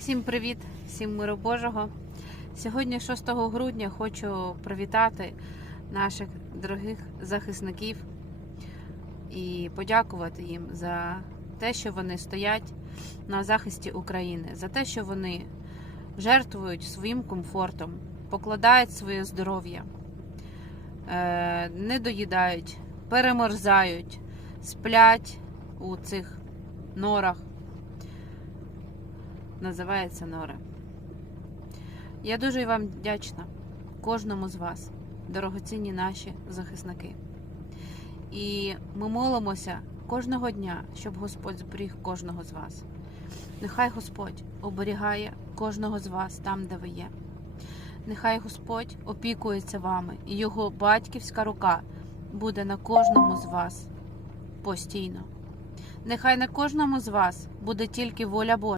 Всім привіт, всім миру Божого. Сьогодні, 6 грудня, хочу привітати наших дорогих захисників і подякувати їм за те, що вони стоять на захисті України, за те, що вони жертвують своїм комфортом, покладають своє здоров'я, е, не доїдають, перемерзають, сплять у цих норах називається Нора. Я дуже вам вдячна кожному з вас, дорогоцінні наші захисники. І ми молимося кожного дня, щоб Господь зберіг кожного з вас. Нехай Господь оберігає кожного з вас там, де ви є. Нехай Господь опікується вами, і його батьківська рука буде на кожному з вас постійно. Нехай на кожному з вас буде тільки воля Божа.